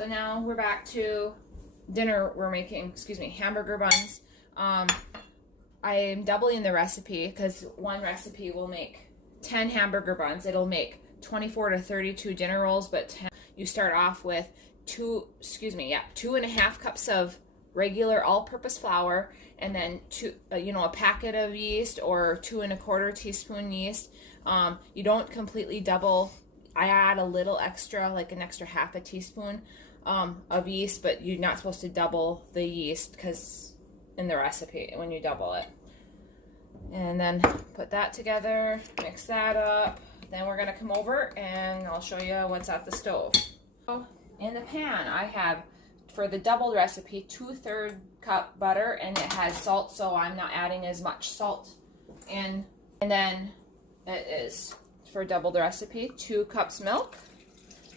So now we're back to dinner. We're making, hamburger buns. I am doubling the recipe because one recipe will make 10 hamburger buns. It'll make 24 to 32 dinner rolls, but you start off with 2.5 cups of regular all-purpose flour, and then a packet of yeast or 2.25 teaspoon yeast. You don't completely double. I add a little extra, like an extra half a teaspoon of yeast, but you're not supposed to double the yeast because in the recipe when you double it. And then put that together, mix that up. Then we're gonna come over and I'll show you what's at the stove. In the pan, I have, for the doubled recipe, 2/3 cup butter, and it has salt, so I'm not adding as much salt in. And then it is, for doubled recipe, 2 cups milk,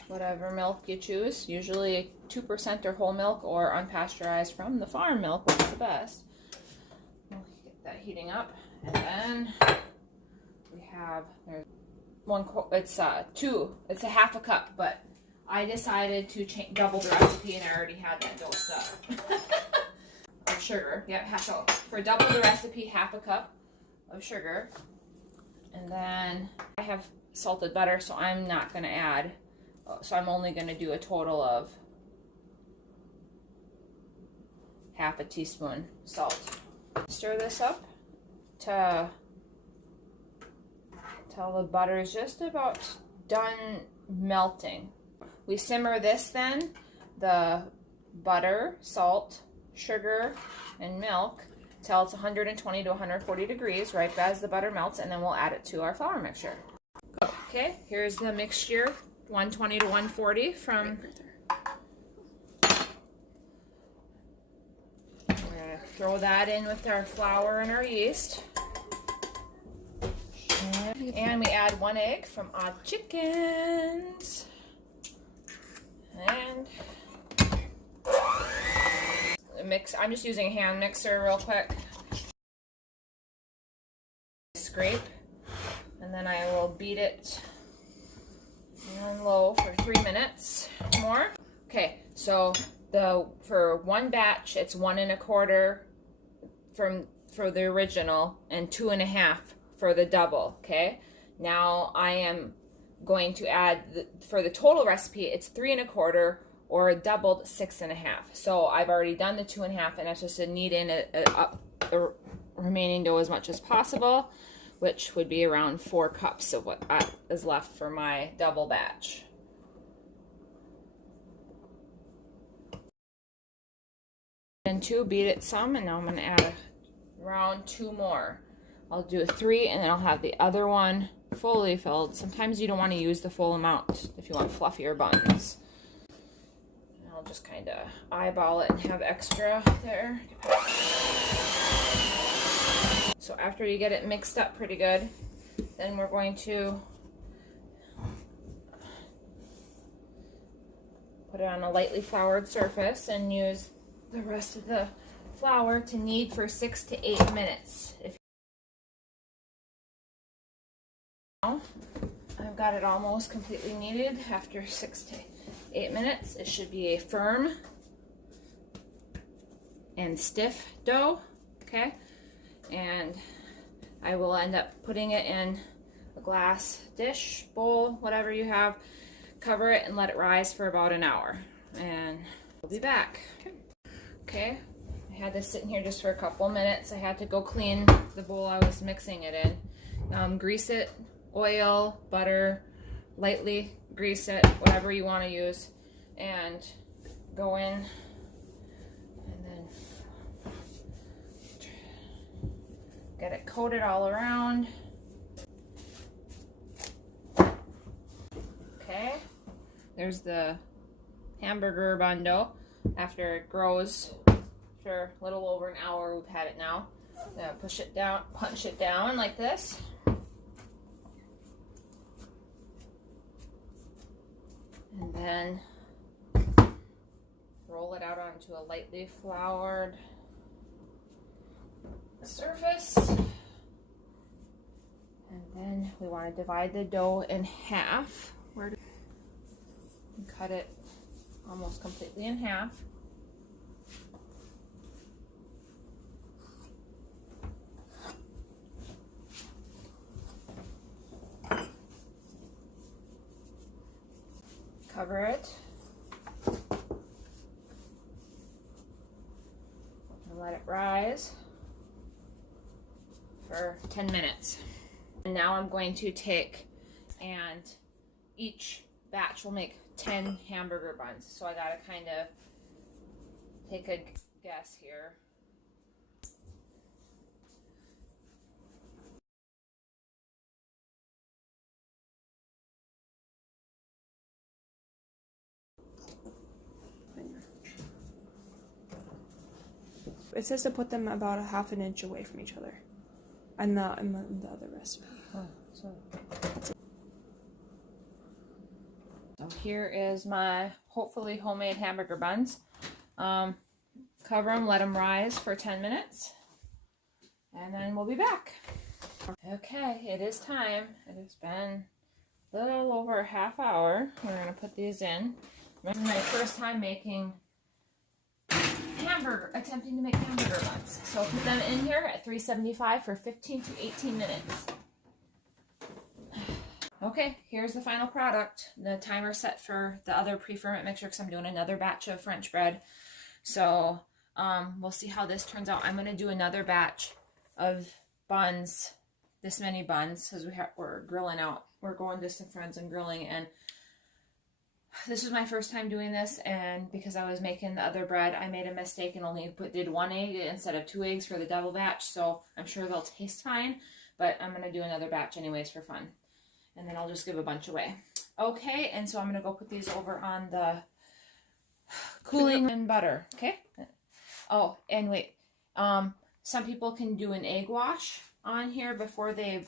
whatever milk you choose, usually 2% or whole milk or unpasteurized from the farm milk, which is the best. We'll get that heating up, and then we have, there's it's a half a cup, but I decided to double the recipe, and I already had that dosed up. Of sugar. Yep, so for double the recipe, half a cup of sugar. And then I have salted butter, so I'm not going to add, so I'm only going to do a total of half a teaspoon salt. Stir this up till the butter is just about done melting. We simmer this then, the butter, salt, sugar, and milk, till it's 120 to 140 degrees, right as the butter melts, and then we'll add it to our flour mixture. Okay, here's the mixture, 120 to 140 from... We're going to throw that in with our flour and our yeast. And we add 1 egg from Odd Chickens. And mix. I'm just using a hand mixer real quick. Scrape, and then I will beat it on low for 3 minutes more. Okay, so for one batch it's 1.25 for the original and 2.5 for the double. Okay, now I am going to add for the total recipe, it's 3.25 or doubled 6.5. So I've already done the 2.5, and I'm supposed to knead in the remaining dough as much as possible, which would be around 4 cups of what is left for my double batch. And 2, beat it some, and now I'm going to add around 2 more. I'll do 3, and then I'll have the other one fully filled. Sometimes you don't want to use the full amount if you want fluffier buns. And I'll just kind of eyeball it and have extra there. So after you get it mixed up pretty good, then we're going to put it on a lightly floured surface and use the rest of the flour to knead for 6 to 8 minutes. I've got it almost completely kneaded. After 6 to 8 minutes, it should be a firm and stiff dough. Okay, and I will end up putting it in a glass dish, bowl, whatever you have. Cover it and let it rise for about an hour, and we'll be back. Okay, I had this sitting here just for a couple minutes. I had to go clean the bowl I was mixing it in. Grease it. Oil, butter, lightly grease it, whatever you want to use, and go in and then get it coated all around. Okay, there's the hamburger bun dough. After it grows for a little over an hour, we've had it now. Push it down, punch it down like this. And then roll it out onto a lightly floured surface. And then we want to divide the dough in half. Cut it almost completely in half. Cover it. And let it rise for 10 minutes. And now I'm going to take, and each batch will make 10 hamburger buns. So I gotta kind of take a guess here. It says to put them about a half an inch away from each other. And the other recipe. So here is my hopefully homemade hamburger buns. Cover them, let them rise for 10 minutes, and then we'll be back. Okay, it is time. It has been a little over a half hour. We're gonna put these in. This is my first time attempting to make hamburger buns. So I'll put them in here at 375 for 15 to 18 minutes. Okay, here's the final product. The timer set for the other pre-ferment mixture because I'm doing another batch of French bread. So we'll see how this turns out. I'm going to do another batch of buns, this many buns, because we're grilling out. We're going to some friends and grilling, and this was my first time doing this, and because I was making the other bread, I made a mistake and only did 1 egg instead of 2 eggs for the double batch, so I'm sure they'll taste fine, but I'm going to do another batch anyways for fun, and then I'll just give a bunch away. Okay, and so I'm going to go put these over on the cooling in butter, okay? Oh, and wait, some people can do an egg wash on here before they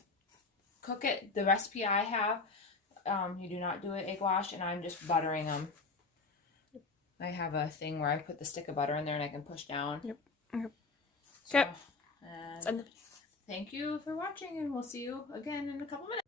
cook it. The recipe I have, you do not do an egg wash, and I'm just buttering them. I have a thing where I put the stick of butter in there and I can push down. Yep. Okay. So, and thank you for watching, and we'll see you again in a couple minutes.